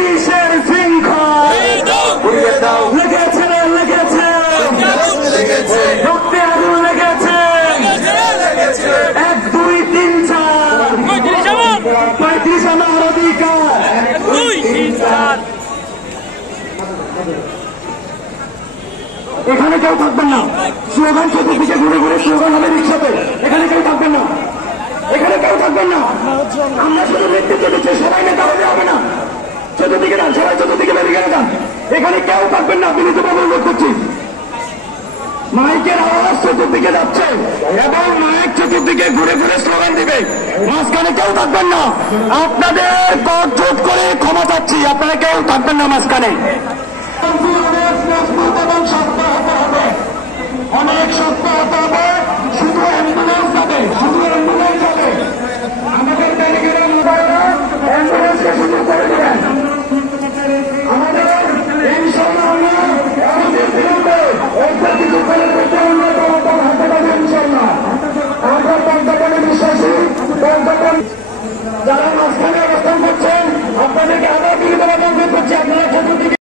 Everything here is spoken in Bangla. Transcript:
পুলিশের শৃঙ্খল লেগেছে রক্তে আগুন লেগেছে 1 2 3 4 35 আমার অধিকার 1 2 3 4 এখানে কেউ থাকবেন না স্লোগান চতুর্দিকে ঘুরে ঘুরে স্লোগান হবে রিক্সাতে এখানে কেউ থাকবেন না এখানে কেউ থাকবেন না আমরা শুধু নেতৃত্ব দিচ্ছি সবাই নেতা হলে হবে না চতুর্দিকে যান সবাই চতুর্দিকে বেরিয়ে যান এখানে কেউ থাকবেন না বিনীতভাবে অনুরোধ করছি মাইকের আওয়াজ চতুর্দিকে যাচ্ছে এবং মাইক চতুর্দিকে ঘুরে ঘুরে স্লোগান দিবে মাঝখানে কেউ থাকবেন না আপনাদের গঠজোট করে ক্ষমা চাচ্ছি আপনারা কেউ থাকবেন না মাঝখানে অনেক শক্ত হতে হবে শুধু অ্যাম্বুলেন্স যাবে আমাদের ব্যারিকেডের মোবাইলে অ্যাম্বুলেন্সকে সুযোগ করে দেবেন আমাদের ইনশাআল্লাহ আমাদের বিরুদ্ধে একটা কিছু করে করতে আমরা ক্ষমতা হাতে পাবো ইনশাআল্লাহ আমরা পঞ্চাপনে বিশ্বাসী পঞ্চাপন যারা মাঝখানে অবস্থান করছেন আপনাদেরকে আবার বিরুদ্ধে অনুরোধ করছি আপনারা চতুর্দিকে